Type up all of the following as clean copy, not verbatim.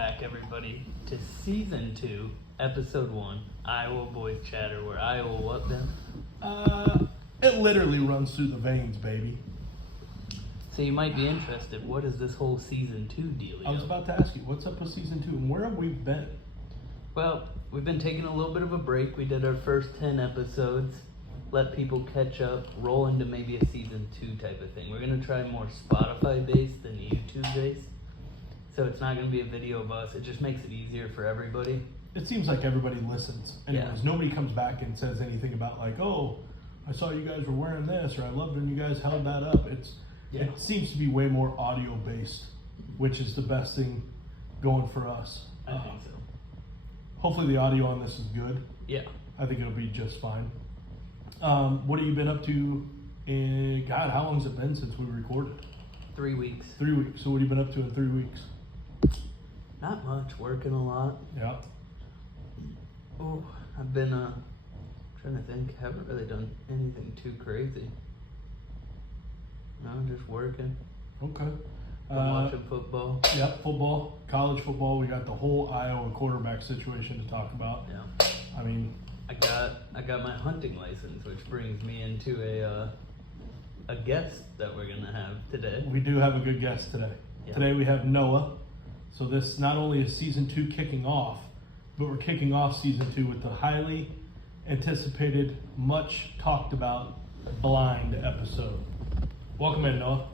back, everybody, to Season 2, Episode 1, Iowa Boys Chatter, where Iowa what, Ben? It literally runs through the veins, baby. So you might be interested, what is this whole Season 2 dealio? I was about to ask you, what's up with Season 2 and where have we been? Well, we've been taking a little bit of a break. We did our first 10 episodes, let people catch up, roll into maybe a Season 2 type of thing. We're going to try more Spotify-based than YouTube-based. So it's not going to be a video of us. It just makes it easier for everybody. It seems like everybody listens. Anyways, Yeah. Nobody comes back and says anything about like, oh, I saw you guys were wearing this, or I loved when you guys held that up. Yeah. It seems to be way more audio-based, which is the best thing going for us. I think so. Hopefully the audio on this is good. Yeah. I think it'll be just fine. What have you been up to? God, how long has it been since we recorded? 3 weeks. 3 weeks. So what have you been up to in 3 weeks? Not much. Working a lot. Yeah. Oh, I've been trying to think. Haven't really done anything too crazy. No, just working. Okay. Been watching football. Yeah, football, college football. We got the whole Iowa quarterback situation to talk about. Yeah. I mean, I got my hunting license, which brings me into a guest that we're gonna have today. we do have a good guest today. Yeah. Today we have Noah. So this not only is Season 2 kicking off, but we're kicking off Season 2 with the highly anticipated, much talked about blind episode. Welcome in, Noah.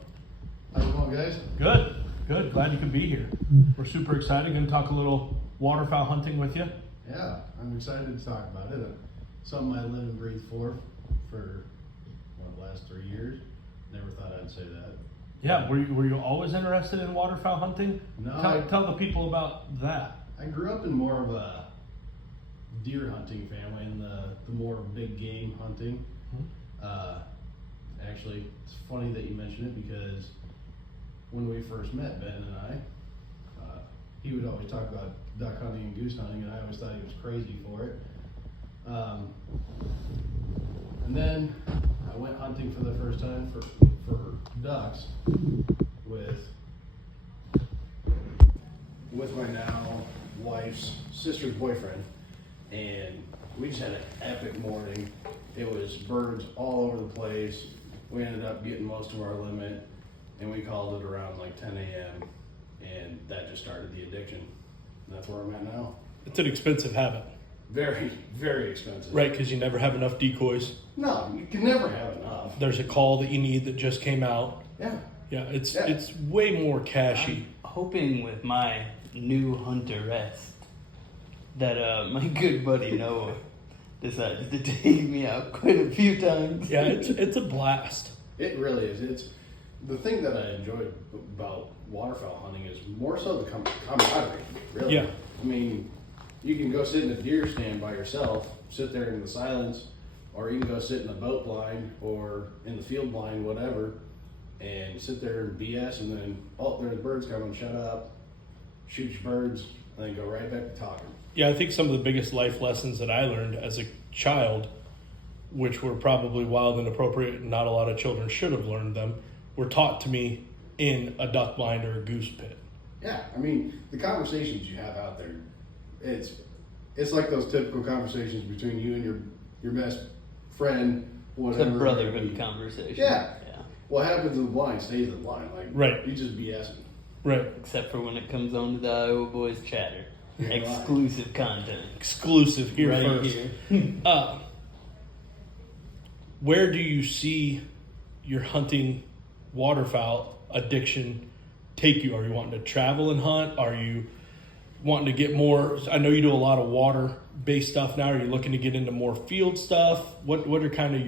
How's it going, guys? Good, good. Glad you could be here. We're super excited. Going to talk a little waterfowl hunting with you. Yeah, I'm excited to talk about it. Something I live and breathe for the last 3 years. Never thought I'd say that. Yeah, were you always interested in waterfowl hunting? No, Tell the people about that. I grew up in more of a deer hunting family and the more big game hunting. Actually, it's funny that you mention it because when we first met, Ben and I, he would always talk about duck hunting and goose hunting, and I always thought he was crazy for it. And then I went hunting for the first time for ducks with my now wife's sister's boyfriend, and we just had an epic morning. It was birds all over the place. We ended up getting most of our limit, and we called it around like 10 a.m. and that just started the addiction. And that's where I'm at now. It's an expensive habit. Very, very expensive. Right, because you never have enough decoys. No, you can never have enough. There's a call that you need that just came out. Yeah. Yeah, it's way more cashy. I'm hoping with my new hunteress that my good buddy Noah decided to take me out quite a few times. Yeah, it's a blast. It really is. It's the thing that I enjoy about waterfowl hunting is more so the camaraderie. Really. Yeah. I mean, you can go sit in a deer stand by yourself, sit there in the silence, or you can go sit in the boat blind or in the field blind, whatever, and sit there and BS, and then there's birds coming. Shut up, shoot your birds, and then go right back to talking. Yeah, I think some of the biggest life lessons that I learned as a child, which were probably wild and inappropriate, and not a lot of children should have learned them, were taught to me in a duck blind or a goose pit. Yeah, I mean, the conversations you have out there, it's like those typical conversations between you and your best friend, whatever. It's a brotherhood conversation. Yeah. What happens in the blind stays in the blind. Like, right. You just BSing. Right. Except for when it comes on to the Iowa Boys Chatter. Exclusive content. Exclusive here right first. Here. Where do you see your hunting waterfowl addiction take you? Are you wanting to travel and hunt? Are you wanting to get more? I know you do a lot of water-based stuff now. Are you looking to get into more field stuff? What are kind of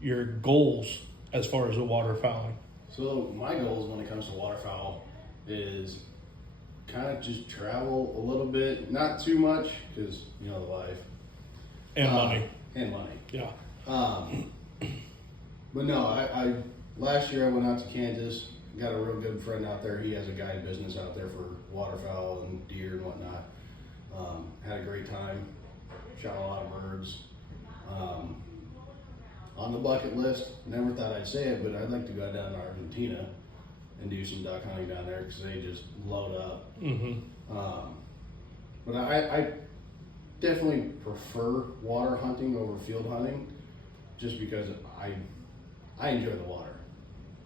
your goals as far as the waterfowling? So my goals when it comes to waterfowl is kind of just travel a little bit, not too much, because the life And money. and money. Yeah. But no, I last year I went out to Kansas, got a real good friend out there. He has a guide business out there for waterfowl and deer and whatnot. Had a great time, shot a lot of birds. On the bucket list, never thought I'd say it, but I'd like to go down to Argentina and do some duck hunting down there because they just load up. Mm-hmm. But I definitely prefer water hunting over field hunting, just because I enjoy the water.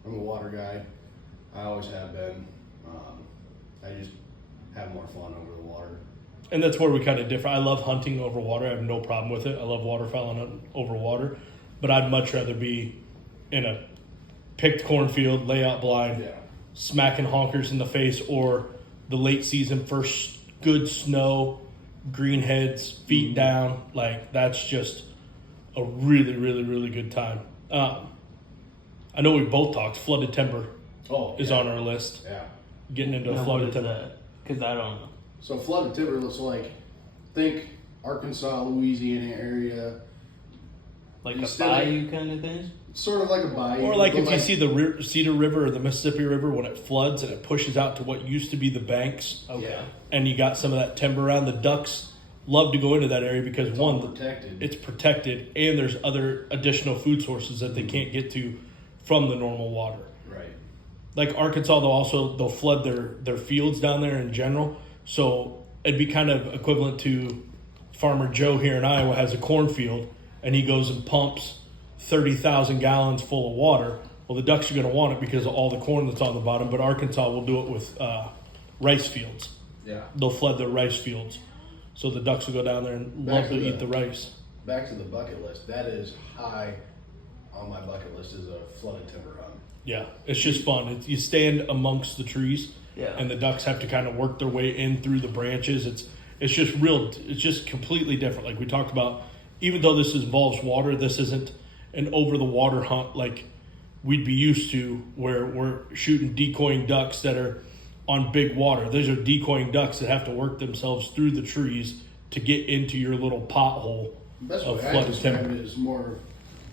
I'm a water guy. I always have been. I just have more fun over the water. And that's where we kind of differ. I love hunting over water. I have no problem with it. I love waterfowling over water. But I'd much rather be in a picked cornfield, layout blind, smacking honkers in the face, or the late season first good snow, green heads, feet down. Like, that's just a really, really, really good time. I know we both talked. Flooded timber is on our list. Yeah. Getting into Now, flooded what is timber. that? Because I don't know. So flooded timber looks like, think Arkansas, Louisiana area, Like Instead a of- bayou kind of thing? sort of like a bayou. Or like but if you see the Cedar River or the Mississippi River when it floods and it pushes out to what used to be the banks, Okay. Yeah. and you got some of that timber around. The ducks love to go into that area because It's all one, protected. it's protected, and there's other additional food sources that they can't get to from the normal water. Right. Like Arkansas, they'll flood their fields down there in general. So it'd be kind of equivalent to Farmer Joe here in Iowa has a cornfield, and he goes and pumps 30,000 gallons full of water. Well, the ducks are going to want it because of all the corn that's on the bottom. But Arkansas will do it with rice fields. Yeah. They'll flood their rice fields, so the ducks will go down there and Back love to to the- eat the rice. Back to the bucket list. That is high on my bucket list, is a flooded timber hunt. Yeah, it's just fun. You stand amongst the trees, Yeah. and the ducks have to kind of work their way in through the branches. It's just real. It's just completely different. Like we talked about, even though this involves water, this isn't an over the water hunt like we'd be used to, where we're shooting decoying ducks that are on big water. Those are decoying ducks that have to work themselves through the trees to get into your little pothole The best of way I flooded describe timber. it is more,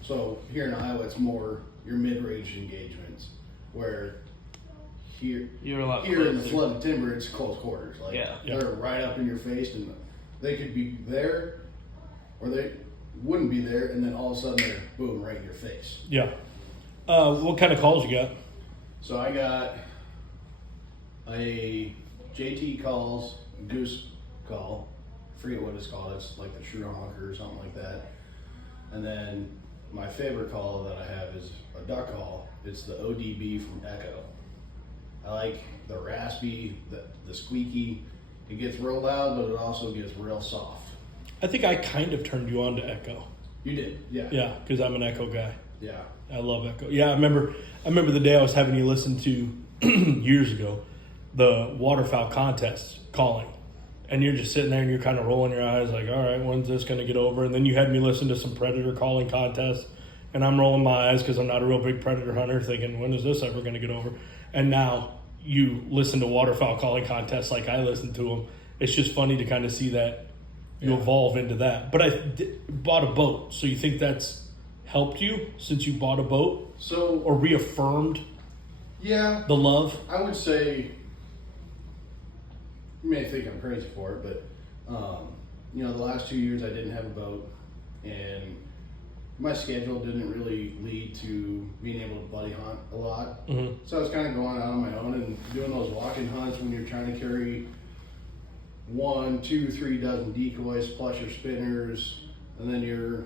so here in Iowa, it's more your mid-range engagements, where here You're a lot here in the closer. flooded timber, it's close quarters. Like Yeah. they're right up in your face, and they could be there, or they wouldn't be there, and then all of a sudden they're boom right in your face. Yeah. What kind of calls you got? So I got a JT calls, goose call. I forget what it's called. It's like the True Honker or something like that. And then my favorite call that I have is a duck call. It's the ODB from Echo. I like the raspy, the squeaky. It gets real loud, but it also gets real soft. I think I kind of turned you on to Echo. You did, yeah. Yeah, because I'm an Echo guy. Yeah. I love Echo. Yeah, I remember the day I was having you listen to years ago, the waterfowl contest calling. And you're just sitting there and you're kind of rolling your eyes like, all right, when's this going to get over? And then you had me listen to some predator calling contests, and I'm rolling my eyes because I'm not a real big predator hunter, thinking, when is this ever going to get over? And now you listen to waterfowl calling contests like I listen to them. It's just funny to kind of see that you Yeah. evolve into that. But I bought a boat, so you think that's helped you since you bought a boat, So, or reaffirmed yeah, the love? I would say, you may think I'm crazy for it, but the last 2 years I didn't have a boat, and my schedule didn't really lead to being able to buddy hunt a lot. Mm-hmm. So I was kind of going out on my own and doing those walk-in hunts when you're trying to carry 1, 2, 3 dozen decoys plus your spinners, and then your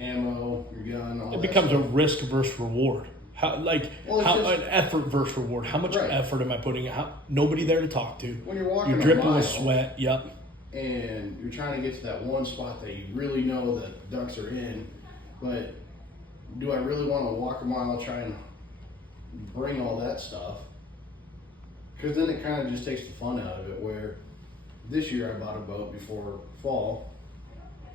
ammo, your gun, all It that becomes a stuff. risk versus reward. Well, it's How just- an effort versus reward? How much Right. effort am I putting? Nobody there to talk to. When you're walking You're a dripping mile, with sweat. Yep. and you're trying to get to that one spot that you really know that ducks are in, but do I really want to walk a mile, try and bring all that stuff? Because then it kind of just takes the fun out of it, where this year I bought a boat before fall,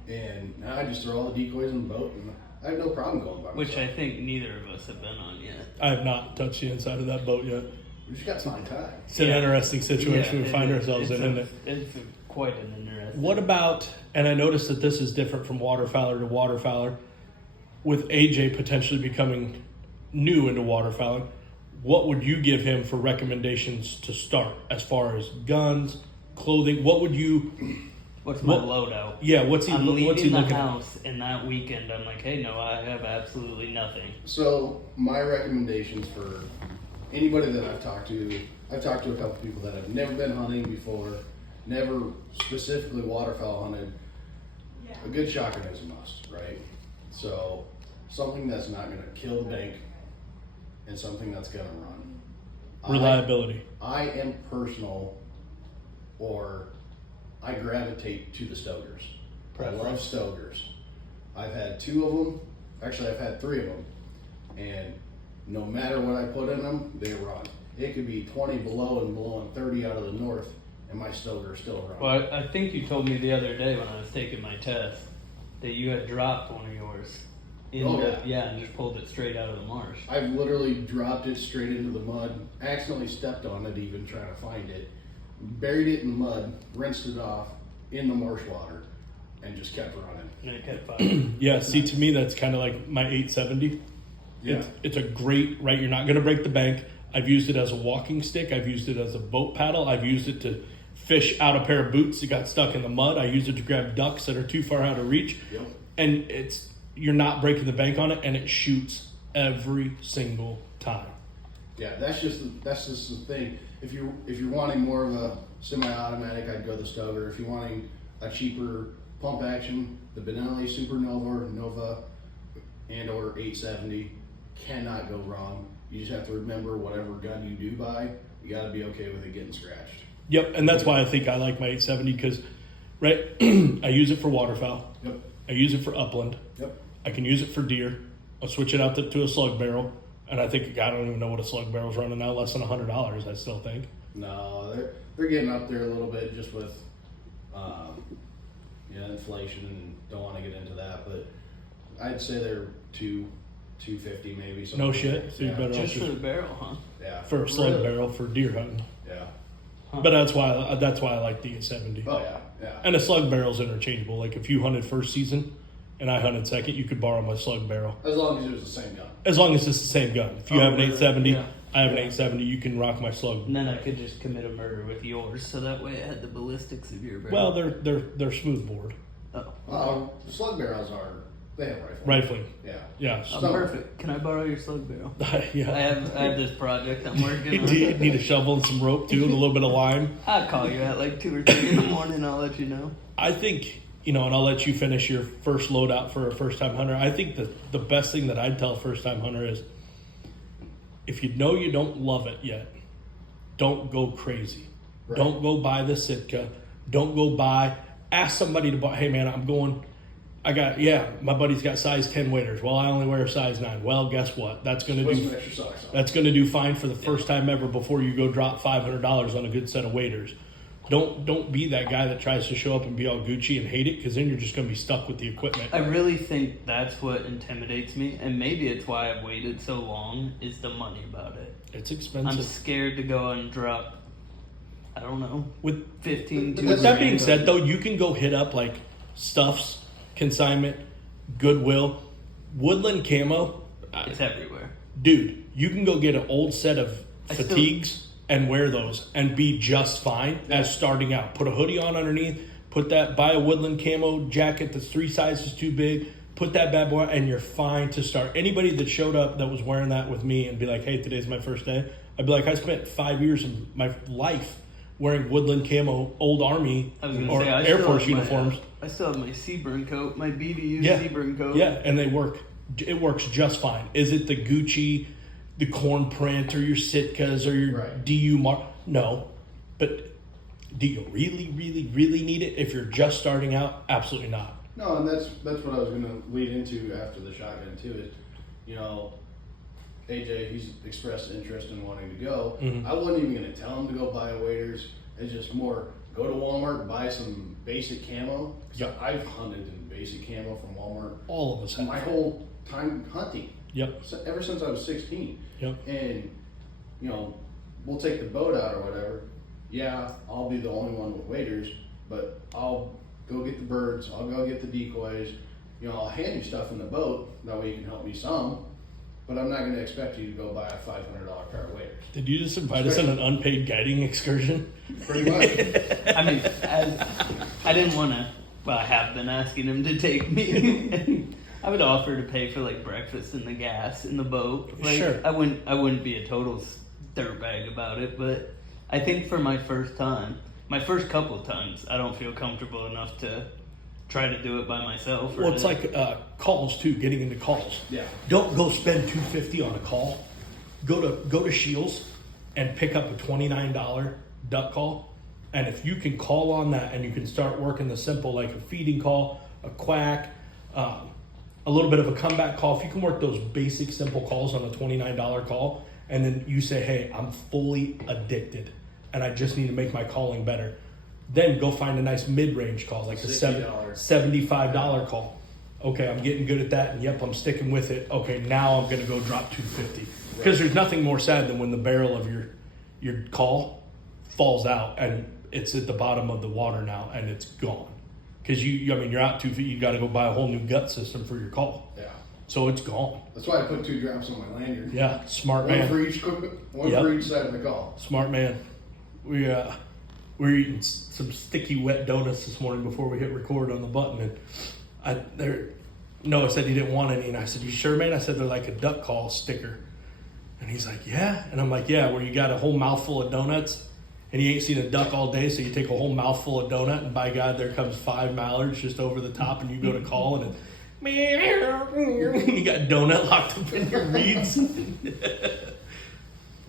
and now I just throw all the decoys in the boat, and I have no problem going by Which I myself. think neither of us have been on yet. I have not touched the inside of that boat yet. We just got to find time. It's an Yeah. interesting situation we it find is. ourselves It's in, isn't it? It's quite an interesting. What about, and I noticed that this is different from waterfowler to waterfowler, with AJ potentially becoming new into waterfowling, what would you give him for recommendations to start as far as guns, clothing? What would you, What's my what- loadout? yeah, what's he I'm looking leaving the at? house, and that weekend I'm like, hey, no, I have absolutely nothing. So my recommendations for anybody that I've talked to a couple people that have never been hunting before, never specifically waterfowl hunted. A good shotgun is a must, right? So something that's not going to kill the bank and something that's going to run. Reliability. I am personal, or I gravitate to the Stogers. I love Stogers. I've had 2 of them. Actually, I've had 3 of them. And no matter what I put in them, they run. It could be 20 below and blowing 30 out of the north, and my Stoger still runs. Well, I think you told me the other day when I was taking my test that you had dropped one of yours. And just pulled it straight out of the marsh. I've literally dropped it straight into the mud, accidentally stepped on it even trying to find it, buried it in the mud, rinsed it off in the marsh water, and just kept running. And it kept firing. Yeah, see, to me, that's kind of like my 870. Yeah. It's a great, right? You're not going to break the bank. I've used it as a walking stick. I've used it as a boat paddle. I've used it to fish out a pair of boots that got stuck in the mud. I use it to grab ducks that are too far out of reach. Yep. And you're not breaking the bank on it, and it shoots every single time. Yeah, that's just the thing. If you're wanting more of a semi-automatic, I'd go the Stoger. If you're wanting a cheaper pump action, the Benelli Supernova, Nova, and or 870 cannot go wrong. You just have to remember whatever gun you do buy, you got to be okay with it getting scratched. Yep, and that's why I think I like my 870 because, right, I use it for waterfowl. Yep. I use it for upland. Yep. I can use it for deer. I'll switch it out to a slug barrel. And I think, I don't even know what a slug barrel's running now, less than $100, I still think. No, they're getting up there a little bit just with inflation, and don't want to get into that, but I'd say they're $250 maybe. No shit. So you better Just for the barrel, huh? Yeah. for a slug Really? barrel for deer hunting. Yeah. Huh. But that's why I like the 870. Oh yeah. Yeah. And a slug barrel's interchangeable. Like if you hunted first season and I hunted second, you could borrow my slug barrel. As long as it was the same gun. As long as it's the same gun. If you have an really? 870, Yeah. I have an 870, you can rock my slug. And then I could just commit a murder with yours, so that way it had the ballistics of your barrel. Well, they're smoothbore. Oh. Slug barrels they have Rifling. Yeah. Yeah. Oh, perfect. Can I borrow your slug barrel? Yeah. I have this project I'm working on. Do you need a shovel and some rope too, and a little bit of lime? I'll call you at like 2 or 3 in the morning. I'll let you know. I think, and I'll let you finish your first loadout for a first-time hunter. I think the best thing that I'd tell a first-time hunter is, if you know you don't love it yet, don't go crazy. Right. Don't go buy the Sitka. Don't go ask somebody to buy, hey man, my buddy's got size 10 waders. Well, I only wear a size 9. Well, guess what? That's going to do That's going to do fine for the first time ever before you go drop $500 on a good set of waders. Don't be that guy that tries to show up and be all Gucci and hate it, because then you're just going to be stuck with the equipment. I really think that's what intimidates me, and maybe it's why I've waited so long, is the money about it. It's expensive. I'm scared to go and drop, I don't know, With 15 With that being said, though, you can go hit up like Stuffs, Consignment, Goodwill, Woodland Camo. It's everywhere. Dude, you can go get an old set of fatigues and wear those and be just fine as starting out. Put a hoodie on underneath, buy a Woodland Camo jacket that's 3 sizes too big, put that bad boy, and you're fine to start. Anybody that showed up that was wearing that with me and be like, hey, today's my first day, I'd be like, I spent 5 years of my life wearing Woodland Camo Old Army or Air Force uniforms. I still have my Seaburn coat, my BDU Seaburn coat. Yeah, and they work. It works just fine. Is it the Gucci, the corn print, or your Sitkas, or your DU Mark? No. But do you really, really, really need it if you're just starting out? Absolutely not. No, and that's what I was going to lead into after the shotgun too. Is AJ, he's expressed interest in wanting to go. Mm-hmm. I wasn't even going to tell him to go buy waders. It's just more go to Walmart, buy some basic camo. Yep. I've hunted in basic camo from Walmart. All of us have. My whole time hunting. Yep. So, ever since I was 16. Yep. And, we'll take the boat out or whatever. Yeah, I'll be the only one with waders, but I'll go get the birds. I'll go get the decoys. I'll hand you stuff in the boat. That way you can help me some. But I'm not going to expect you to go buy a $500 pair of waders. Did you just invite us on an unpaid guiding excursion? Pretty much. I mean, I didn't want to. Well, I have been asking him to take me. I would offer to pay for like breakfast and the gas in the boat. Like, Sure. I wouldn't be a total dirtbag about it, but I think for my first couple of times, I don't feel comfortable enough to try to do it by myself. Well, it's like calls too. Getting into calls. Yeah. Don't go spend $250 on a call. Go to Shields and pick up a $29 duck call. And if you can call on that and you can start working the simple, like a feeding call, a quack, a little bit of a comeback call. If you can work those basic simple calls on a $29 call, and then you say, hey, I'm fully addicted and I just need to make my calling better. Then go find a nice mid-range call, like a $75 call. Okay, I'm getting good at that, and yep, I'm sticking with it. Okay, now I'm gonna go drop $250. Because there's nothing more sad than when the barrel of your call falls out and it's at the bottom of the water now and it's gone. Because you're out 2 feet. You got to go buy a whole new gut system for your call. Yeah. So it's gone. That's why I put 2 drops on my lanyard. Yeah, smart One man. for each for each side of the call. Smart man. We were eating some sticky wet donuts this morning before we hit record on the button, and Noah said he didn't want any, and I said, "You sure, man?" I said, "They're like a duck call sticker," and he's like, "Yeah," and I'm like, "Yeah, where you got a whole mouthful of donuts." And you ain't seen a duck all day, so you take a whole mouthful of donut, and by God, there comes 5 mallards just over the top, and you go to call, and you got donut locked up in your reeds.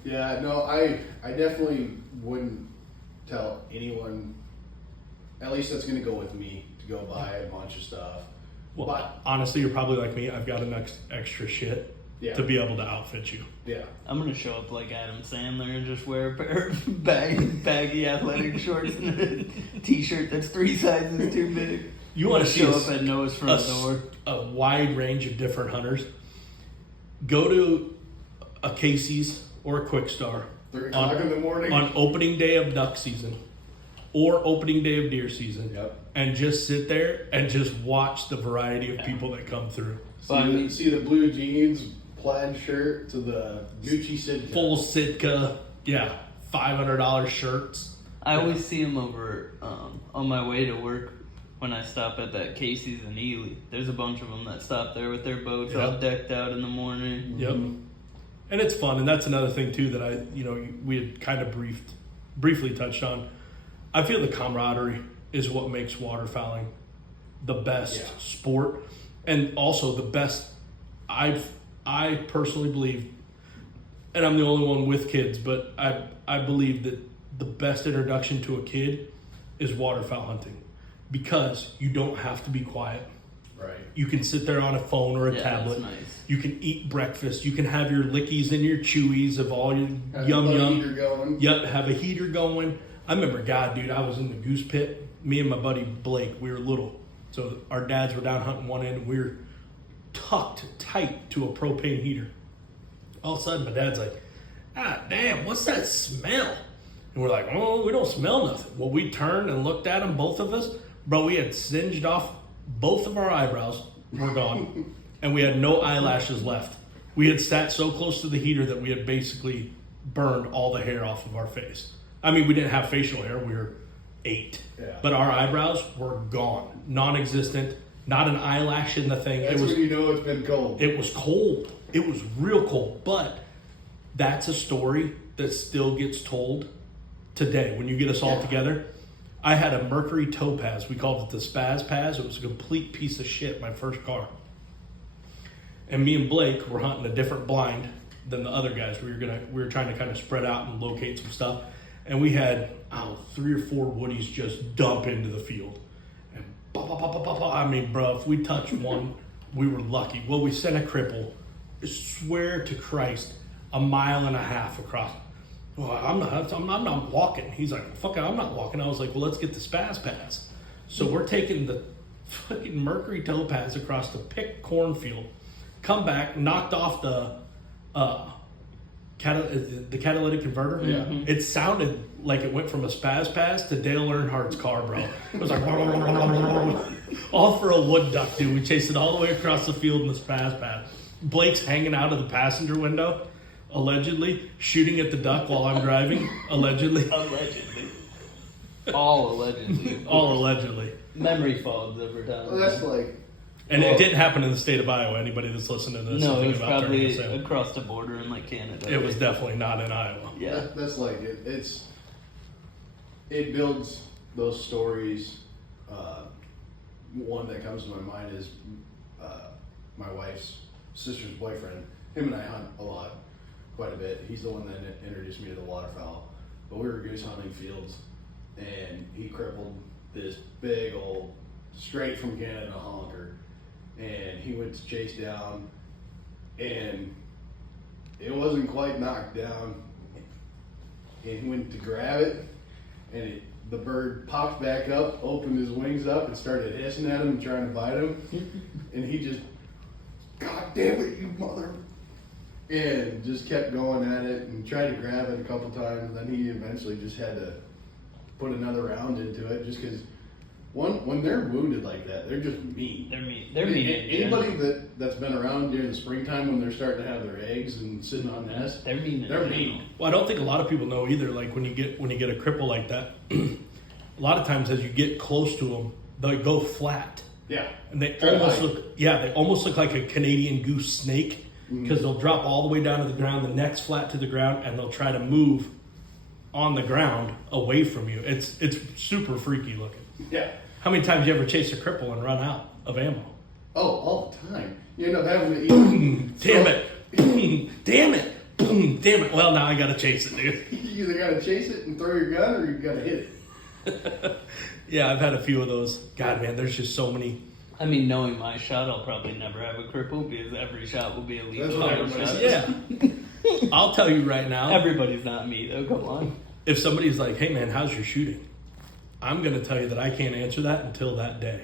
Yeah, no, I definitely wouldn't tell anyone, at least that's going to go with me, to go buy a bunch of stuff. Well, But honestly, you're probably like me. I've got enough extra shit to be able to outfit you. Yeah. I'm gonna show up like Adam Sandler and just wear a pair of baggy athletic shorts and a t-shirt that's 3 sizes too big. You want to show up at Noah's front door. A wide range of different hunters. Go to a Casey's or a Quick Star 3 o'clock in the morning. on opening day of duck season or opening day of deer season. Yep. And just sit there and just watch the variety of people that come through. See the blue jeans, plaid shirt to the Gucci Sitka. Full Sitka, yeah, $500 shirts. I always see them over on my way to work when I stop at that Casey's in Ely. There's a bunch of them that stop there with their boats all decked out in the morning. Yep. And it's fun, and that's another thing too that we had kind of briefly touched on. I feel the camaraderie is what makes waterfowling the best sport, and also the best. I personally believe, and I'm the only one with kids, but I believe that the best introduction to a kid is waterfowl hunting, because you don't have to be quiet. Right. You can sit there on a phone or a tablet. That's nice. You can eat breakfast. You can have your lickies and your chewies of all your yum. Heater going. Yep, have a heater going. I remember, God, dude, I was in the goose pit. Me and my buddy Blake, we were little. So our dads were down hunting one end, and we were tucked tight to a propane heater. All of a sudden, my dad's like, "Ah, damn, what's that smell?" And we're like, "Oh, we don't smell nothing." Well, we turned and looked at him, both of us. Bro, we had singed off both of our eyebrows. Were gone. And we had no eyelashes left. We had sat so close to the heater that we had basically burned all the hair off of our face. I mean, we didn't have facial hair. We were 8. Yeah. But our eyebrows were gone. Non-existent. Not an eyelash in the thing. That's when you know it's been cold. It was cold. It was real cold. But that's a story that still gets told today when you get us all together. I had a Mercury Topaz. We called it the Spaz Paz. It was a complete piece of shit, my first car. And me and Blake were hunting a different blind than the other guys. We were trying to kind of spread out and locate some stuff. And we had 3 or 4 woodies just dump into the field. And I mean, bro, if we touched one, we were lucky. Well, we sent a cripple, I swear to Christ, 1.5 miles across. Well, I'm not walking. He's like, fuck it, I'm not walking. I was like, well, let's get the Spaz Pass. So we're taking the fucking Mercury Topaz across the pick cornfield, come back, knocked off the catalytic converter. Yeah. It sounded like it went from a Spaz Pass to Dale Earnhardt's car, bro. It was like all for a wood duck, dude. We chased it all the way across the field in the Spaz Pass. Blake's hanging out of the passenger window, allegedly shooting at the duck while I'm driving. Allegedly. Allegedly. All allegedly. All allegedly. Memory fogs over time. Well, that's like And Well, it didn't happen in the state of Iowa. Anybody that's listening to this, No, it thinking was about turning probably this in. across the border in like Canada. It was definitely not in Iowa. Yeah. That's like it. It builds those stories. One that comes to my mind is my wife's sister's boyfriend. Him and I hunt a lot, quite a bit. He's the one that introduced me to the waterfowl. But we were goose hunting fields, and he crippled this big old, straight from Canada honker, and he went to chase down, and it wasn't quite knocked down, and he went to grab it, and the bird popped back up, opened his wings up, and started hissing at him and trying to bite him, and he just, God damn it, you mother, and just kept going at it and tried to grab it a couple times, and then he eventually just had to put another round into it, just because when they're wounded like that, they're just mean. They're mean. They're mean. Anybody that's been around during the springtime when they're starting to have their eggs and sitting on nests, They're mean. they're mean. Well, I don't think a lot of people know either. Like when you get a cripple like that, a lot of times as you get close to them, they go flat, Yeah. and they Try to almost hide. they almost look like a Canadian goose snake because they'll drop all the way down to the ground, the neck's flat to the ground, and they'll try to move on the ground away from you. It's super freaky looking. Yeah. How many times you ever chase a cripple and run out of ammo? Oh, all the time. You end up having to eat. Damn it! Boom! Damn it! Boom! Damn it! Well, now I gotta chase it, dude. You either gotta chase it and throw your gun, or you gotta hit it. Yeah, I've had a few of those. God, man, there's just so many. I mean, knowing my shot, I'll probably never have a cripple because every shot will be a That's lethal what everybody shot. says. Yeah. I'll tell you right now. Everybody's not me though. Come on. If somebody's like, "Hey, man, how's your shooting?" I'm gonna tell you that I can't answer that until that day.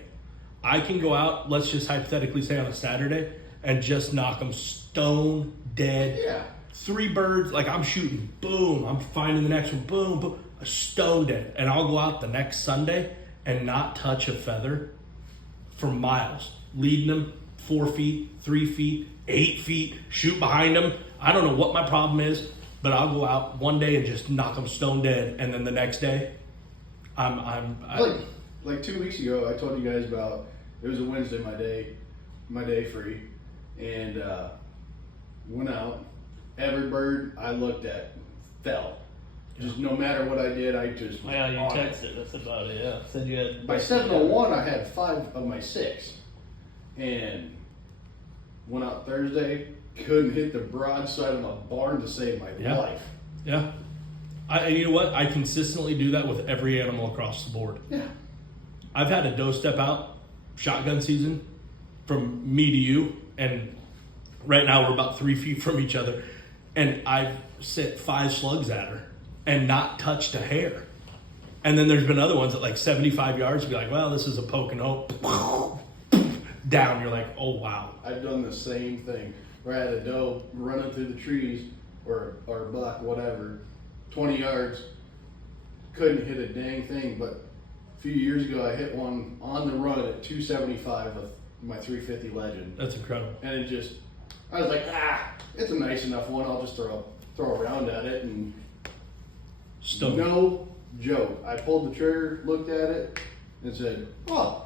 I can go out, let's just hypothetically say on a Saturday, and just knock them stone dead. Yeah. 3 birds, like I'm shooting, boom, I'm finding the next one, boom, boom, stone dead. And I'll go out the next Sunday and not touch a feather for miles, leading them 4 feet, 3 feet, 8 feet, shoot behind them. I don't know what my problem is, but I'll go out one day and just knock them stone dead, and then the next day, Like 2 weeks ago, I told you guys about, it was a Wednesday, my day free, and went out. Every bird I looked at fell. Just no matter what I did, I just was Yeah, you on it. texted us about it. Yeah, said you had. By 7:01, I had 5 of my 6, and went out Thursday. Couldn't hit the broadside of my barn to save my Yeah. life. yeah. And you know what? I consistently do that with every animal across the board. Yeah. I've had a doe step out shotgun season from me to you, and right now we're about 3 feet from each other, and I've sent 5 slugs at her and not touched a hair. And then there's been other ones at like 75 yards, be like, well, this is a poke and hope. Down, you're like, oh wow. I've done the same thing where I had a doe running through the trees or a buck, whatever, 20 yards, couldn't hit a dang thing. But a few years ago, I hit one on the run at 275 with my 350 Legend, That's incredible. and it just, I was like, it's a nice enough one. I'll just throw a round at it, and Stone. no joke. I pulled the trigger, looked at it, and said, "Oh,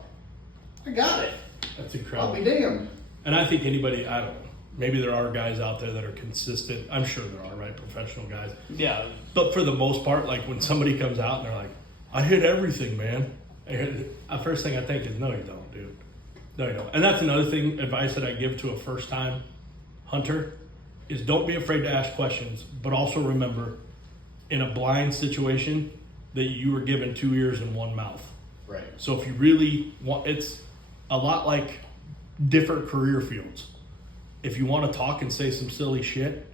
I got it. That's I'll incredible. be damned." And I think anybody, I don't know, maybe there are guys out there that are consistent. I'm sure there are, right? Professional guys. Yeah. But for the most part, like when somebody comes out and they're like, I hit everything, man. The first thing I think is, no, you don't, dude. No, you don't. And that's another thing, advice that I give to a first time hunter is don't be afraid to ask questions, but also remember in a blind situation that you were given 2 ears and 1 mouth. Right. So if you really want, it's a lot like different career fields. If you want to talk and say some silly shit,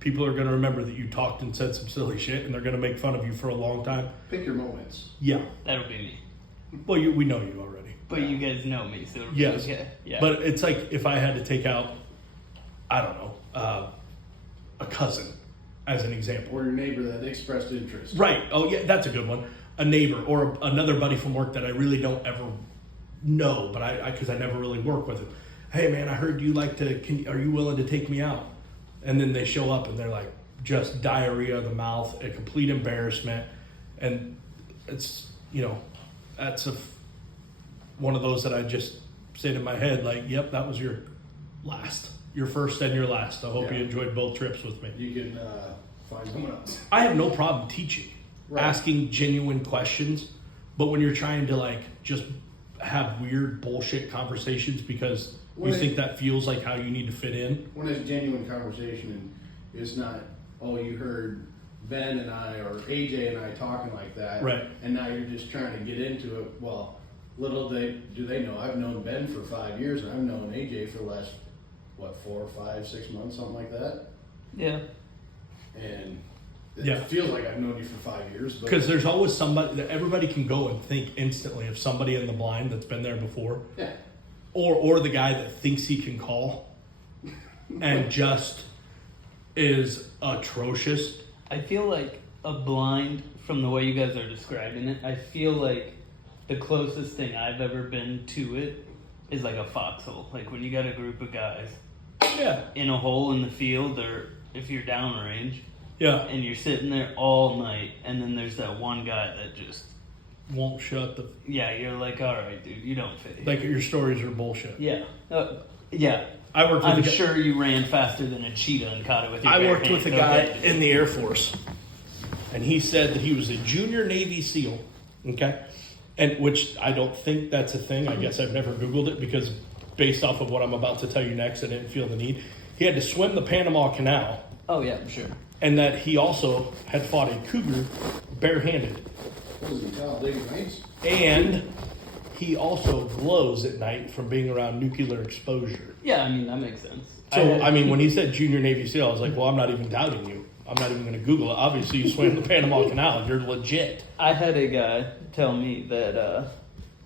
people are going to remember that you talked and said some silly shit, and they're going to make fun of you for a long time. Pick your moments. Yeah. That'll be me. Well, we know you already. But you guys know me, so it'll be Yes. okay. Yeah. But it's like if I had to take out, I don't know, a cousin as an example. Or your neighbor that expressed interest. Right. Oh, yeah, that's a good one. A neighbor or another buddy from work that I really don't ever know, but because I never really work with him. Hey, man, I heard you like to, are you willing to take me out? And then they show up and they're like just diarrhea of the mouth, a complete embarrassment. And it's, that's one of those that I just saying in my head, like, yep, that was your first and your last. I hope Yeah. you enjoyed both trips with me. You can find someone else. I have no problem teaching, Right. asking genuine questions, but when you're trying to like just have weird bullshit conversations because you think that feels like how you need to fit in. When it's a genuine conversation and it's not, oh, you heard Ben and I or AJ and I talking like that, Right. and now you're just trying to get into it. Well, little do they know, I've known Ben for 5 years and I've known AJ for the last, 4, 5, 6 months, something like that. Yeah. And it Yeah. feels like I've known you for 5 years. Because there's always somebody that everybody can go and think instantly of somebody in the blind that's been there before. Yeah. Or the guy that thinks he can call and just is atrocious. I feel like a blind, from the way you guys are describing it, I feel like the closest thing I've ever been to it is like a foxhole. Like when you got a group of guys Yeah. in a hole in the field, or if you're downrange, Yeah. and you're sitting there all night, and then there's that one guy that just, Won't shut the... yeah, you're like, all right, dude, you don't fit here. Like your stories are bullshit. Yeah. Yeah. I worked with I'm a guy, sure you ran faster than a cheetah and caught it with your I bare worked with a hands. guy Okay. in the Air Force, and he said that he was a junior Navy SEAL. Okay, and which I don't think that's a thing. I guess I've never Googled it because, based off of what I'm about to tell you next, I didn't feel the need. He had to swim the Panama Canal, Oh, yeah, I'm sure. and that he also had fought a cougar barehanded, What was it, Talladega Nights? and he also glows at night from being around nuclear exposure. Yeah, I mean, that makes sense. So, I mean, when he said junior Navy SEAL, I was like, well, I'm not even doubting you. I'm not even going to Google it. Obviously, you swam the Panama Canal. You're legit. I had a guy tell me that,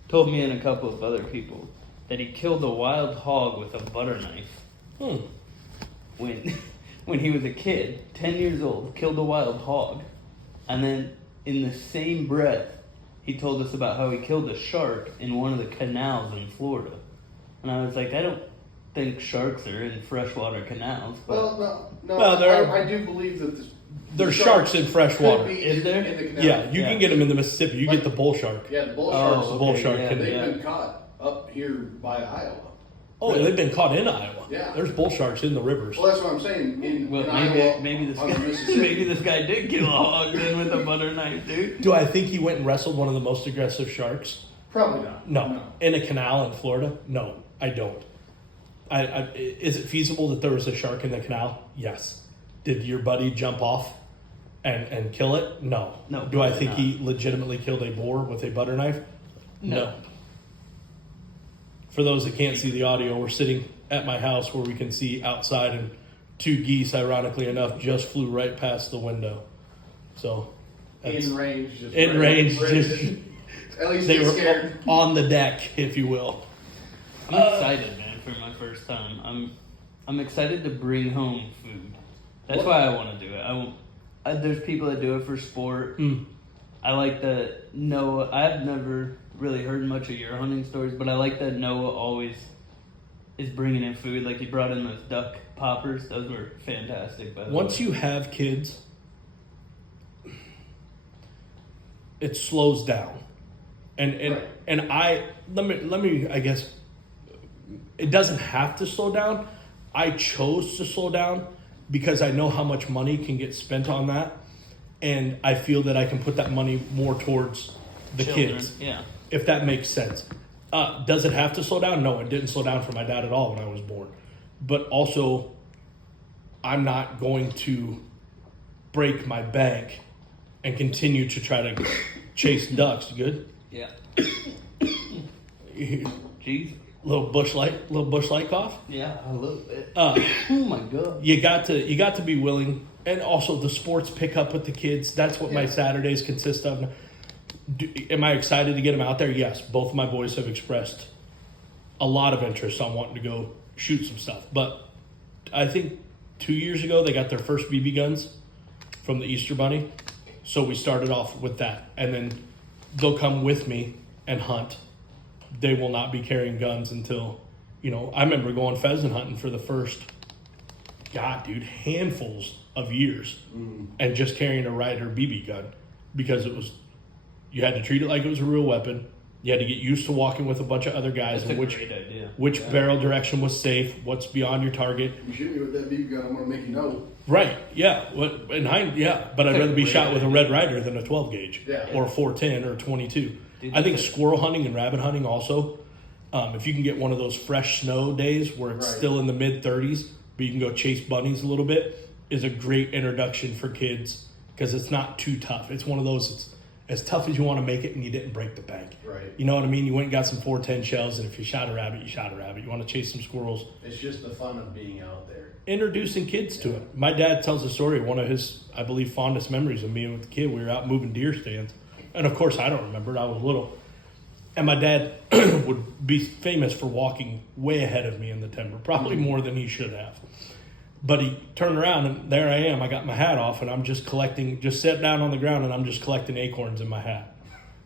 told me and a couple of other people that he killed a wild hog with a butter knife when he was a kid, 10 years old, killed a wild hog. And then in the same breath, he told us about how he killed a shark in one of the canals in Florida. And I was like, I don't think sharks are in freshwater canals. But Well, no. Well, there I do believe that There's sharks in fresh water. could be Is there? in the canal. Yeah, you can get them in the Mississippi. You get the bull shark. Yeah, the bull Oh, sharks. The bull okay, shark yeah, can- They've yeah. been caught up here by Iowa. Oh, they've been caught in Iowa. Yeah. There's bull sharks in the rivers. Well, that's what I'm saying. In Well, Iowa, maybe this on the guy, Mississippi. maybe this guy did kill a hog then with a butter knife, dude. Do I think he went and wrestled one of the most aggressive sharks? Probably not. No. In a canal in Florida? No, I don't. Is it feasible that there was a shark in the canal? Yes. Did your buddy jump off and kill it? No. No, Do I probably think not. he legitimately killed a boar with a butter knife? No. For those that can't see the audio, we're sitting at my house where we can see outside, and two geese, ironically enough, just flew right past the window. So, that's- In range. Just in range, just at least they get were scared. on the deck, if you will. I'm excited, man, for my first time. I'm excited to bring home food. That's What? why I want to do it. There's people that do it for sport. I like that Noah. I've never really heard much of your hunting stories, but I like that Noah always is bringing in food. Like he brought in those duck poppers; those were fantastic. By the Once way. you have kids, it slows down, and Right. and let me I guess it doesn't have to slow down. I chose to slow down because I know how much money can get spent on that, and I feel that I can put that money more towards the Children, kids, yeah. if that makes sense. Does it have to slow down? No, it didn't slow down for my dad at all when I was born. But also, I'm not going to break my bank and continue to try to chase ducks. You good? Yeah. Jeez. Little bush light cough. Yeah, a little bit. Uh, Oh my god. you got to be willing, and also the sports pick up with the kids. That's what my Yeah. Saturdays consist of. Am I excited to get them out there? Yes. Both of my boys have expressed a lot of interest on wanting to go shoot some stuff. But I think 2 years ago they got their first BB guns from the Easter Bunny, so we started off with that, and then they'll come with me and hunt. They will not be carrying guns until, I remember going pheasant hunting for the first, handfuls of years, and just carrying a Ryder BB gun because you had to treat it like it was a real weapon. You had to get used to walking with a bunch of other guys That's and a great idea. which Yeah. barrel direction was safe, what's beyond your target. You shoot me with that beep gun, I'm gonna make you know. Right, yeah. But I'd That's a rather be great shot with a idea. Red Ryder than a 12 gauge Yeah. or a 410 or a 22. Dude, I think that's a- squirrel hunting and rabbit hunting also, if you can get one of those fresh snow days where it's Right. still in the mid 30s, but you can go chase bunnies a little bit, is a great introduction for kids because it's not too tough. It's one of those, it's as tough as you want to make it and you didn't break the bank. Right. You know what I mean? You went and got some 410 shells, and if you shot a rabbit, you shot a rabbit. You want to chase some squirrels. It's just the fun of being out there. Introducing kids to it. My dad tells a story, one of his, I believe, fondest memories of me with the kid. We were out moving deer stands. And of course, I don't remember it. I was little. And my dad would be famous for walking way ahead of me in the timber, probably more than he should have. But he turned around, and there I am. I got my hat off, and I'm just sat down on the ground, and I'm just collecting acorns in my hat.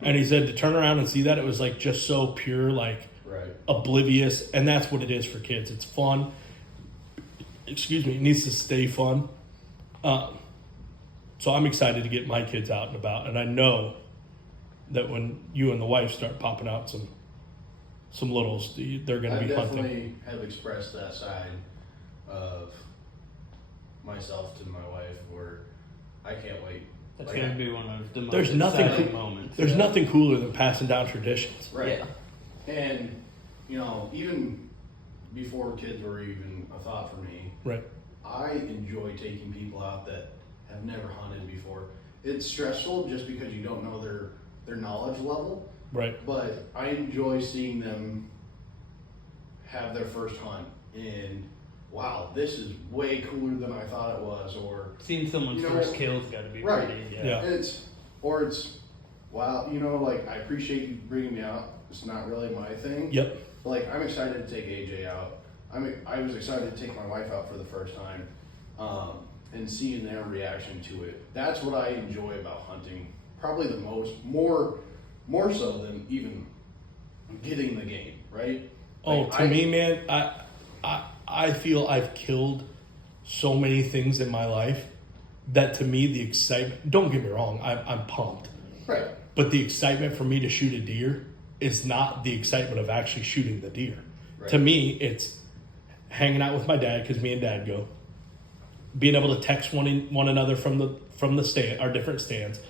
And he said to turn around and see that, it was like just so pure, like Right. oblivious. And that's what it is for kids. It's fun. Excuse me, it needs to stay fun. So I'm excited to get my kids out and about, and I know that when you and the wife start popping out some littles, they're going I to be definitely hunting. have expressed that side of myself to my wife where I can't wait. That's Like, gonna be one of the most There's nothing exciting cool- moments. There's Yeah. nothing cooler than passing down traditions. Right. Yeah. And, you know, even before kids were even a thought for me, Right. I enjoy taking people out that have never hunted before. It's stressful just because you don't know their knowledge level, Right. but I enjoy seeing them have their first hunt and wow, this is way cooler than I thought it was, or Seeing someone's You know, first kill's got to be right. pretty. Yeah. it's wow, you know, like I appreciate you bringing me out. It's not really my thing. Yep. But, like I'm excited to take AJ out. I was excited to take my wife out for the first time, and seeing their reaction to it. That's what I enjoy about hunting. Probably the more so than even getting the game. Right? Oh, Like, to me, man, I feel I've killed so many things in my life that to me the excitement. Don't get me wrong, I'm pumped, Right. but the excitement for me to shoot a deer is not the excitement of actually shooting the deer. Right. To me, it's hanging out with my dad because me and Dad go, being able to text one another from the stand, our different stands.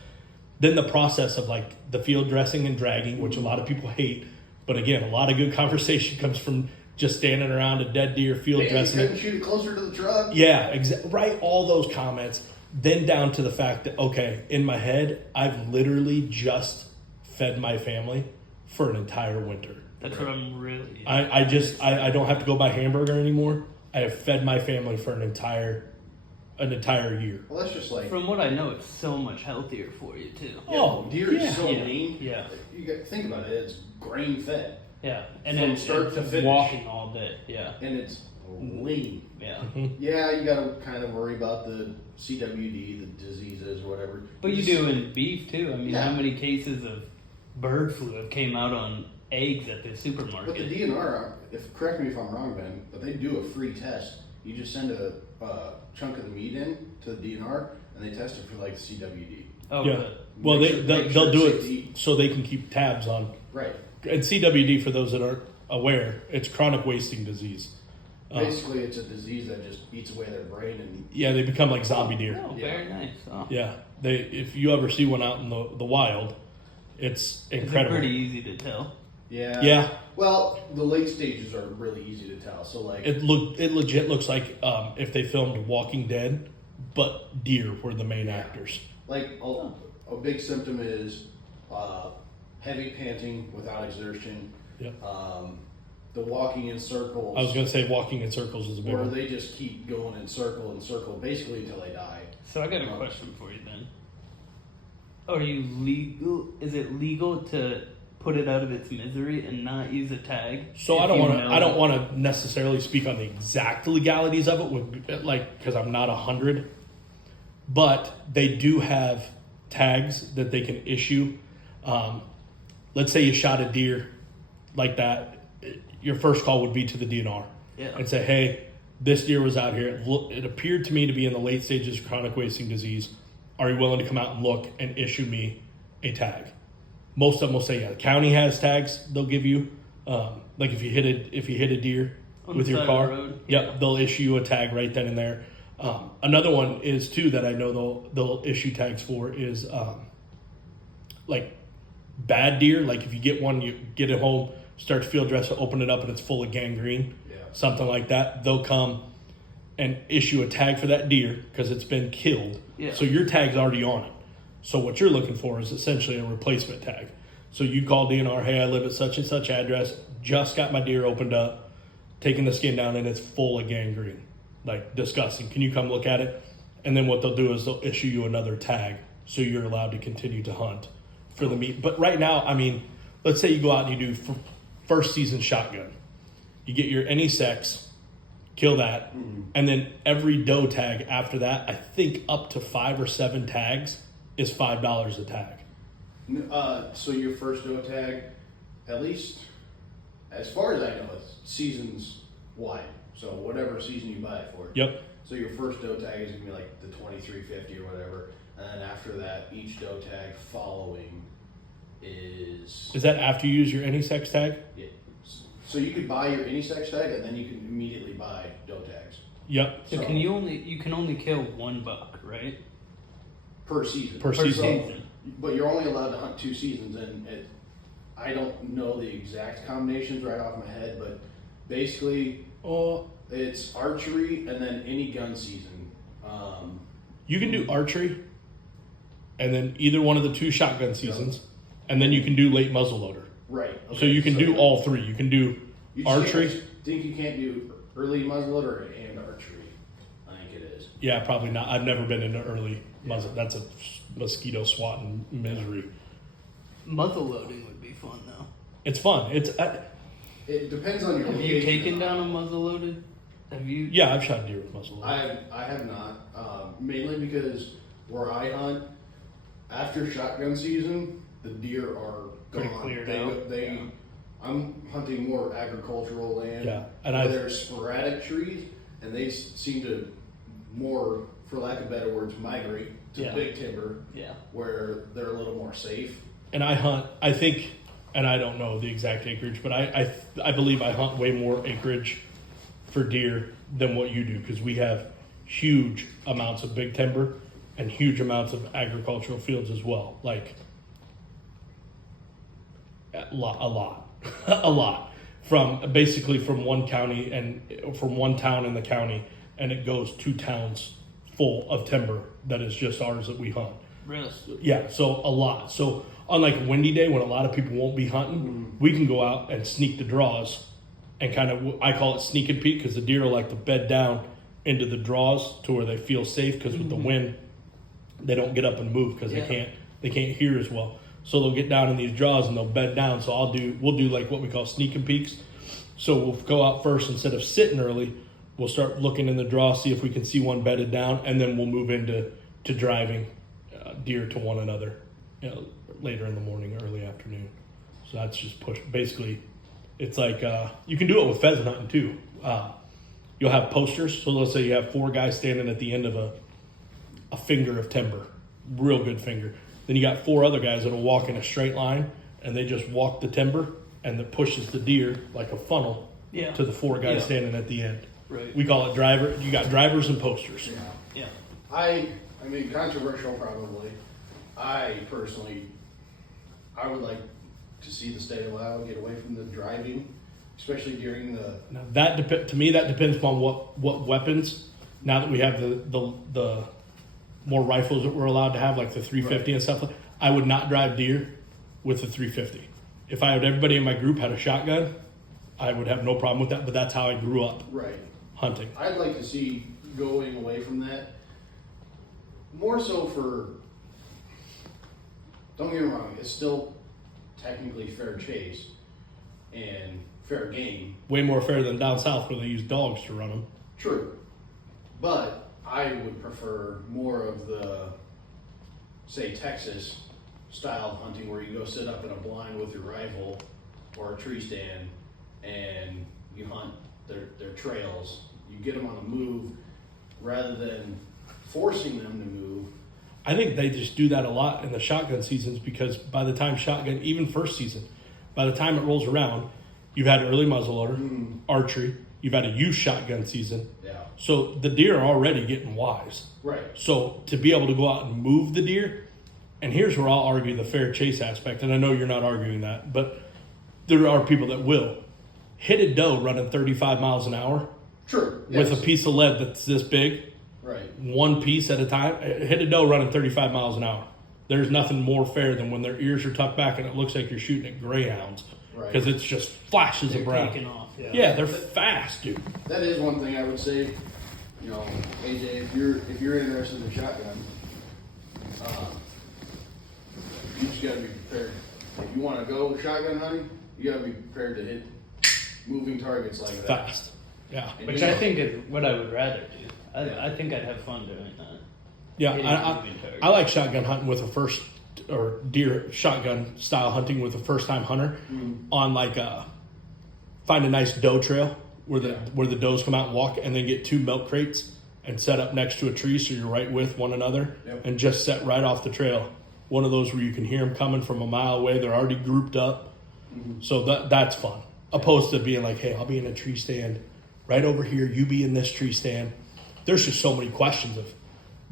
Then the process of like the field dressing and dragging, which a lot of people hate, but again, a lot of good conversation comes from just standing around a dead deer field Man, you dressing. couldn't shoot it closer to the truck. Yeah, right. All those comments. Then down to the fact that, okay, in my head, I've literally just fed my family for an entire winter. That's what I'm really. I don't have to go buy hamburger anymore. I have fed my family for an entire year. Well, that's just like From what I know, it's so much healthier for you too. Oh, deer yeah. is so Yeah. lean. Yeah. You got think about it. It's grain fed, Yeah, and From then start to finish. walking all day. Yeah, and it's lean. yeah. Yeah, you got to kind of worry about the CWD, the diseases, or whatever. But you do in beef too. I mean, Yeah. how many cases of bird flu have came out on eggs at the But supermarket? the DNR, correct me if I'm wrong, Ben, but they do a free test. You just send a chunk of the meat in to the DNR, and they test it for like CWD. Oh, Yeah. good. Well, Make they'll sure do it's it safe to eat. so they can keep tabs on. Right. And CWD, for those that aren't aware, it's chronic wasting disease. Basically, it's a disease that just eats away their brain, and Yeah, they become like zombie deer. Oh, very nice. Oh. Yeah, if you ever see one out in the wild, it's It's incredible. pretty easy to tell. Yeah. Well, the late stages are really easy to tell. So like, It legit looks like if they filmed Walking Dead, but deer were the main actors. like a big symptom is heavy panting without exertion. Yep. The walking in circles. I was gonna say walking in circles is a big where one. they just keep going in circle, basically until they die. So I got a question for you then. Are you legal? Is it legal to put it out of its misery and not use a tag? So if I don't you want to. know- I don't want to necessarily speak on the exact legalities of it, because I'm not 100. But they do have tags that they can issue. Let's say you shot a deer like that. Your first call would be to the DNR Yeah. and say, "Hey, this deer was out here. It appeared to me to be in the late stages of chronic wasting disease. Are you willing to come out and look and issue me a tag?" most of them will say, yeah, the county has tags they'll give you. Like if you hit a deer On with the your side car, of the road? yep, Yeah. they'll issue you a tag right then and there. Another one is too that I know they'll issue tags for is like bad deer. Like if you get one, you get it home, start to field dress, open it up, and it's full of gangrene, something like that. They'll come and issue a tag for that deer because it's been killed. Yeah. So your tag's already on it. So what you're looking for is essentially a replacement tag. So you call DNR, hey, I live at such and such address, just got my deer opened up, taking the skin down, and it's full of gangrene. Like, disgusting. Can you come look at it? And then what they'll do is they'll issue you another tag so you're allowed to continue to hunt for the meat. But right now, I mean, let's say you go out and you do first season shotgun. You get your any sex, kill that, and then every doe tag after that, I think up to 5 or 7 tags is $5 a tag. So your first doe tag, at least as far as I know, it's seasons wide. So whatever season you buy it for. Yep. So your first doe tag is gonna be like the 2350 or whatever, and then after that, each doe tag following is. Is that after you use your any sex tag? Yeah. So you could buy your any sex tag, and then you can immediately buy doe tags Yep. So you can only kill one buck, right? per season. Per Per season. season. But you're only allowed to hunt 2 seasons, and I don't know the exact combinations right off my head, but basically Oh, it's archery and then any gun season. you can do archery, and then either one of the 2 shotgun seasons, and then you can do late muzzleloader. Right. So you can do all 3. You can do You just archery. think you can't do early muzzleloader and archery. I think it is. Yeah, probably not. I've never been into early muzzle. That's a mosquito swatting misery. Muzzle loading would be fun though. It's fun. It depends on your Have location. you taken down a muzzle loaded? Have you? Yeah, I've shot deer with muzzle. I have not. Mainly because where I hunt, after shotgun season, the deer are Pretty gone. cleared They, out. They, Yeah. I'm hunting more agricultural land. Yeah, and where I- there's sporadic trees, and they seem to more, for lack of better words, migrate to Yeah. big timber, Yeah. where they're a little more safe. And I hunt. I think, and I don't know the exact acreage, but I believe I hunt way more acreage for deer than what you do because we have huge amounts of big timber and huge amounts of agricultural fields as well. Like a lot, a lot from basically from one county and from one town in the county, and it goes 2 towns full of timber that is just ours that we hunt. Really? Yeah, so a lot. So on like a windy day when a lot of people won't be hunting, we can go out and sneak the draws and kind of, I call it sneak and peek because the deer will like to bed down into the draws to where they feel safe because with the wind, they don't get up and move because Yeah. they can't hear as well. So they'll get down in these draws and they'll bed down. So we'll do like what we call sneak and peeks. So we'll go out first instead of sitting early. We'll start looking in the draw, see if we can see one bedded down, and then we'll move into driving deer to one another, later in the morning, early afternoon. So that's just push. Basically, it's like you can do it with pheasant hunting too. You'll have posters. So let's say you have 4 guys standing at the end of a finger of timber, real good finger. Then you got 4 other guys that'll walk in a straight line, and they just walk the timber, and that pushes the deer like a funnel Yeah. to the 4 guys Yeah. standing at the end. Right. We call it driver. You got drivers and posters. Yeah. I mean, controversial probably. I would like to see the state allow get away from the driving, especially during the. Now to me that depends upon what weapons. Now that we have the more rifles that we're allowed to have, like the 350 and stuff, I would not drive deer with the 350. If I had everybody in my group had a shotgun, I would have no problem with that. But that's how I grew up Right. hunting. I'd like to see going away from that. More so for. Don't get me wrong, it's still technically fair chase and fair game. Way more fair than down south where they use dogs to run them. True. But I would prefer more of the, say, Texas style of hunting where you go sit up in a blind with your rifle or a tree stand and you hunt their trails. You get them on the move rather than forcing them to move I think they just do that a lot in the shotgun seasons because by the time shotgun, even first season, by the time it rolls around, you've had early muzzleloader, archery, you've had a youth shotgun season. Yeah. So the deer are already getting wise. Right. So to be able to go out and move the deer, and here's where I'll argue the fair chase aspect, and I know you're not arguing that, but there are people that will. Hit a doe running 35 miles an hour True. with a Yes. piece of lead that's this big, Right. one piece at a time. Hit a doe running 35 miles an hour. There's nothing more fair than when their ears are tucked back and it looks like you're shooting at greyhounds Right. because it's just flashes They're of brown. taking off. Yeah. Yeah, they're fast, dude. That is one thing I would say. You know, AJ, if you're interested in shotgun, you just gotta be prepared. If you want to go shotgun hunting, you gotta be prepared to hit moving targets like that. Fast. Yeah. And Which you I know- think is what I would rather do. I think I'd have fun doing that. Yeah, Hitting I moving targets. like shotgun hunting with a first or deer shotgun style hunting with a first time hunter on like find a nice doe trail where the does come out and walk and then get 2 milk crates and set up next to a tree so you're right with one another and just set right off the trail. One of those where you can hear them coming from a mile away. They're already grouped up. So that's fun. Opposed to being like, hey, I'll be in a tree stand right over here. You be in this tree stand. There's just so many questions of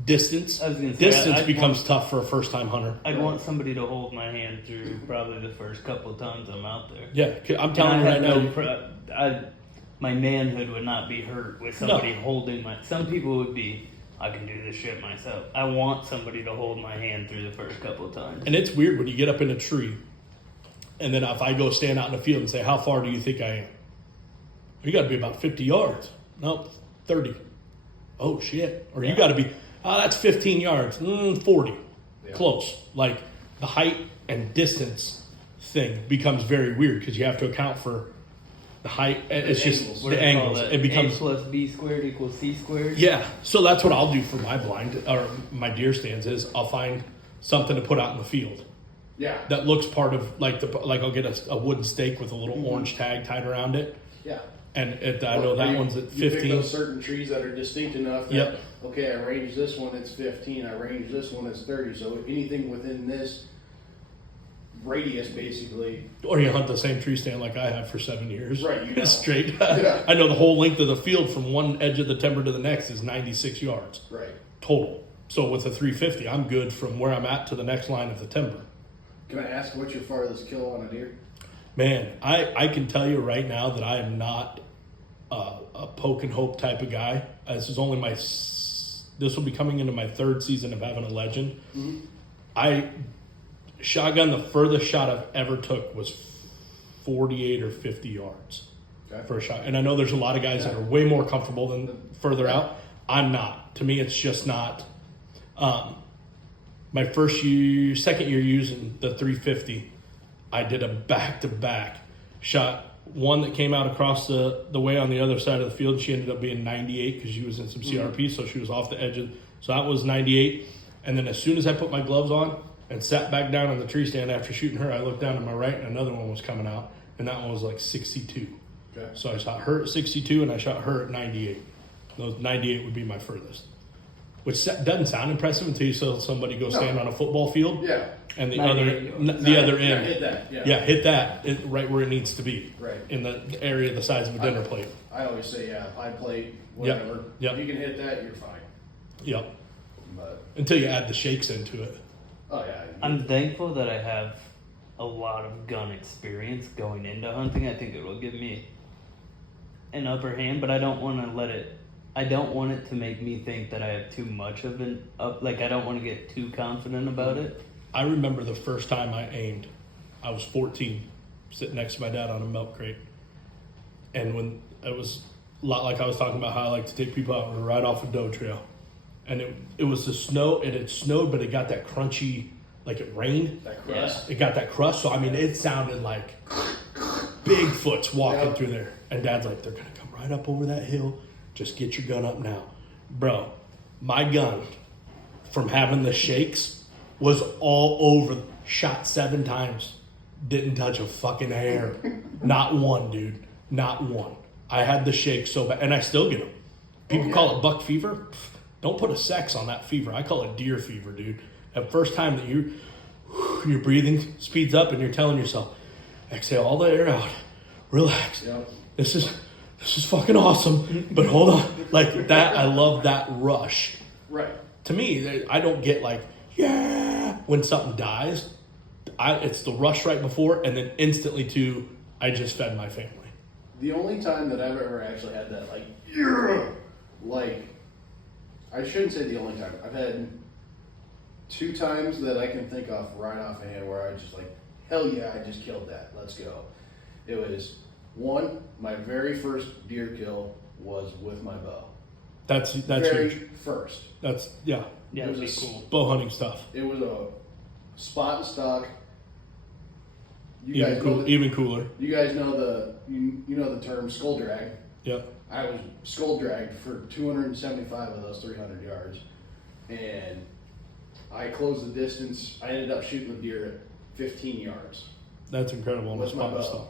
distance. I was gonna say, Distance I'd becomes want- tough for a first time hunter. I'd want somebody to hold my hand through probably the first couple of times I'm out there. Yeah, I'm And telling you I right had now. my manhood would not be hurt with somebody holding my. Some people would be, I can do this shit myself. I want somebody to hold my hand through the first couple of times. And it's weird when you get up in a tree, and then if I go stand out in the field and say, how far do you think I am? You got to be about 50 yards. Nope, 30. Oh, shit. Or you got to be, that's 15 yards. 40. Yeah. Close. Like the height and distance thing becomes very weird because you have to account for the height. It's just angles. What the do they call angles. that? It becomes A plus B squared equals C squared. Yeah, so that's what I'll do for my blind or my deer stands is I'll find something to put out in the field Yeah. that looks part of like I'll get a wooden stake with a little orange tag tied around it, Yeah. and I know that one's at You pick 15. those certain trees that are distinct enough that, Yep. okay, I range this one, it's 15. I range this one, it's 30. So anything within this radius, basically. Or you hunt the same tree stand like I have for 7 years, Right, you know. straight. Yeah. I know the whole length of the field from one edge of the timber to the next is 96 yards Right. total. So with a 350, I'm good from where I'm at to the next line of the timber. Can I ask what's your farthest kill on a deer? Man, I can tell you right now that I am not a poke and hope type of guy. This is only this will be coming into my 3rd season of having a legend. I shotgun, the furthest shot I've ever took was 48 or 50 yards for a shot. And I know there's a lot of guys that are way more comfortable than further out. I'm not. To me, it's just not. My second year using the 350, I did a back-to-back shot. One that came out across the way on the other side of the field. She ended up being 98 because she was in some CRP, so she was off the edge of. So that was 98. And then as soon as I put my gloves on and sat back down on the tree stand after shooting her, I looked down to my right and another one was coming out, and that one was like 62. Okay. So I shot her at 62 and I shot her at 98. Those 98 would be my furthest, which doesn't sound impressive until you saw somebody go stand on a football field. Yeah. And the 98 other yards. end, Yeah, hit that. Yeah. yeah, hit that right where it needs to be, Right. in the area the size of a dinner plate. I always say, yeah, high plate, whatever. Yep. If you can hit that, you're fine. Yep. But, Until you add the shakes into it. oh, yeah. I'm thankful that I have a lot of gun experience going into hunting. I think it will give me an upper hand, but I don't want to let it. I don't want it to make me think that I have too much of an up. Like I don't want to get too confident about it. I remember the first time I aimed. I was 14, sitting next to my dad on a milk crate. And when it was a lot like I was talking about how I like to take people out right off a doe trail. And it was the snow, it had snowed, but it got that crunchy, like it rained. That crust. It got that crust. So, I mean, it sounded like Bigfoot's walking Yep. through there. And Dad's like, they're going to come right up over that hill. Just get your gun up now. Bro, my gun, from having the shakes, was all over. Shot 7 times. Didn't touch a fucking hair. Not one, dude. Not one. I had the shakes so bad. And I still get them. People call it buck fever. don't put a sex on that fever. I call it deer fever, dude. That first time that your breathing speeds up and you're telling yourself, exhale all the air out, relax. Yep. This is fucking awesome. But hold on, like that. I love that rush. Right. To me, I don't get like, yeah, when something dies. It's the rush right before, and then instantly to, I just fed my family. The only time that I've ever actually had that, like, yeah, like, I shouldn't say the only time. I've had 2 times that I can think of right offhand where I just like, hell yeah, I just killed that. Let's go. It was one, my very first deer kill was with my bow. That's very huge. first. That's Yeah, It was that'd be a cool. bow hunting stuff. It was a spot and stock. You Even guys cool, know even cooler. you guys know you know the term skull drag. Yep. I was skull dragged for 275 of those 300 yards, and I closed the distance. I ended up shooting the deer at 15 yards. That's incredible. With my Spot and bow. stuff.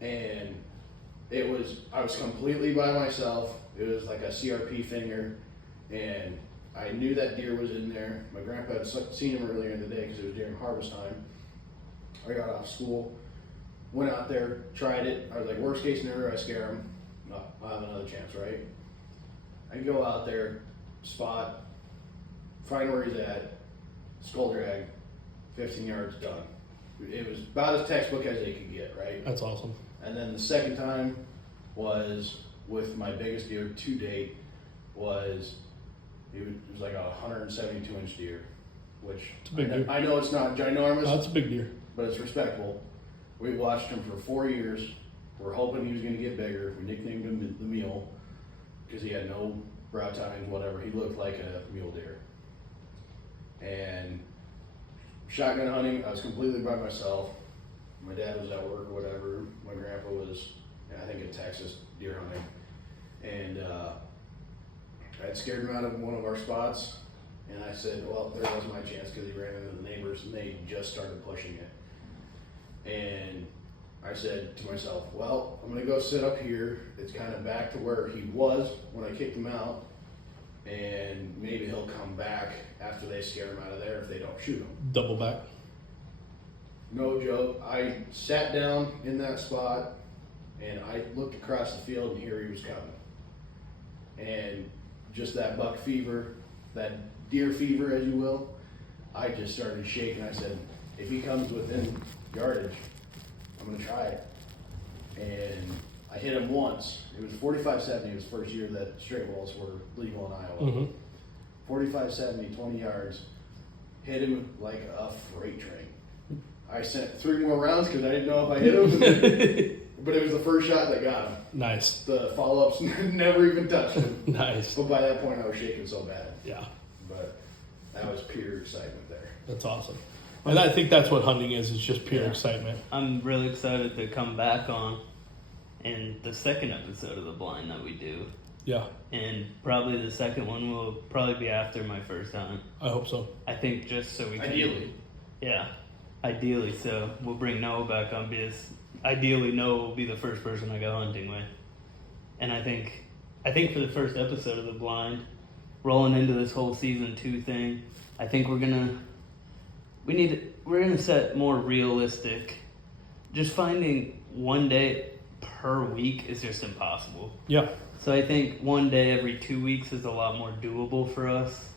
And I was completely by myself. It was like a CRP finger, and I knew that deer was in there. My grandpa had seen him earlier in the day because it was during harvest time. I got off school, went out there, tried it. I was like, worst case scenario, I scare him. No, I'll have another chance, right? I go out there, spot, find where he's at, skull drag, 15 yards, done. It was about as textbook as they could get, right? That's awesome. And then the second time was with my biggest deer to date. It was like a 172 inch deer, which It's a big deer. I know it's not ginormous, That's a big deer. but it's respectable. We watched him for 4 years. We're hoping he was going to get bigger. We nicknamed him the Mule because he had no brow tines, whatever. He looked like a mule deer. And shotgun hunting, I was completely by myself. My dad was at work or whatever. My grandpa was, I think, in Texas deer hunting. And I had scared him out of one of our spots. And I said, well, there was my chance because he ran into the neighbors and they just started pushing it. And I said to myself, well, I'm going to go sit up here. It's kind of back to where he was when I kicked him out. And maybe he'll come back after they scare him out of there if they don't shoot him. Double back. No joke. I sat down in that spot and I looked across the field and here he was coming. And just that buck fever, that deer fever, as you will, I just started shaking. I said, if he comes within yardage, I'm going to try it. And I hit him once. It was 45-70 his first year that straight walls were legal in Iowa. Mm-hmm. 45-70, 20 yards. Hit him like a freight train. I sent 3 more rounds because I didn't know if I hit him. But it was the first shot that got him. Nice. The follow-ups never even touched him. Nice. But by that point, I was shaking so bad. Yeah. But that was pure excitement there. That's awesome. And I think that's what hunting is. It's just pure excitement. I'm really excited to come back on in the second episode of The Blind that we do. Yeah. And probably the second one will probably be after my first hunt. I hope so. I think just so we can... Ideally. Yeah. Ideally, so we'll bring Noah back on because ideally Noah will be the first person I go hunting with. And I think for the first episode of The Blind, rolling into this whole season 2 thing, I think we're gonna set more realistic. Just finding one day per week is just impossible. Yeah. So I think one day every 2 weeks is a lot more doable for us.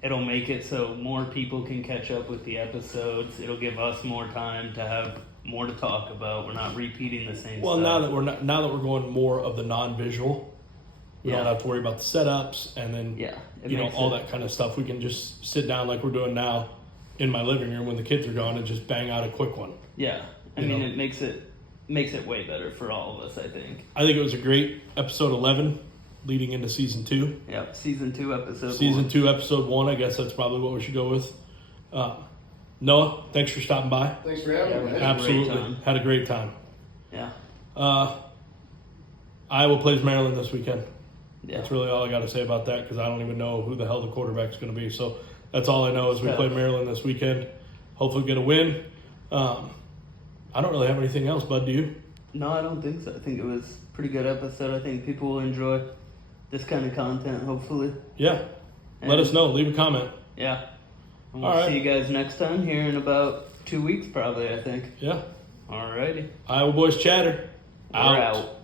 It'll make it so more people can catch up with the episodes. It'll give us more time to have more to talk about. We're not repeating the same Well, stuff. now that we're going more of the non-visual, we don't Yeah. have to worry about the setups and then it makes all it- that kind of stuff. We can just sit down like we're doing now in my living room when the kids are gone and just bang out a quick one. Yeah, I You mean, know? it makes it way better for all of us, I think. I think it was a great episode 11 leading into season 2. Yep, season 2, episode Season 1. 2, episode 1. I guess that's probably what we should go with. Noah, thanks for stopping by. Thanks for having me, man. Absolutely. time. Had a great time. Yeah. Iowa plays Maryland this weekend. Yeah. That's really all I got to say about that because I don't even know who the hell the quarterback's going to be. So that's all I know is we play Maryland this weekend. Hopefully get a win. I don't really have anything else, bud. Do you? No, I don't think so. I think it was a pretty good episode. I think people will enjoy this kind of content, hopefully. Yeah. Let us know. Leave a comment. Yeah. And we'll All right. see you guys next time here in about 2 weeks, probably, I think. Yeah. Alrighty. Iowa Boys Chatter. We're out.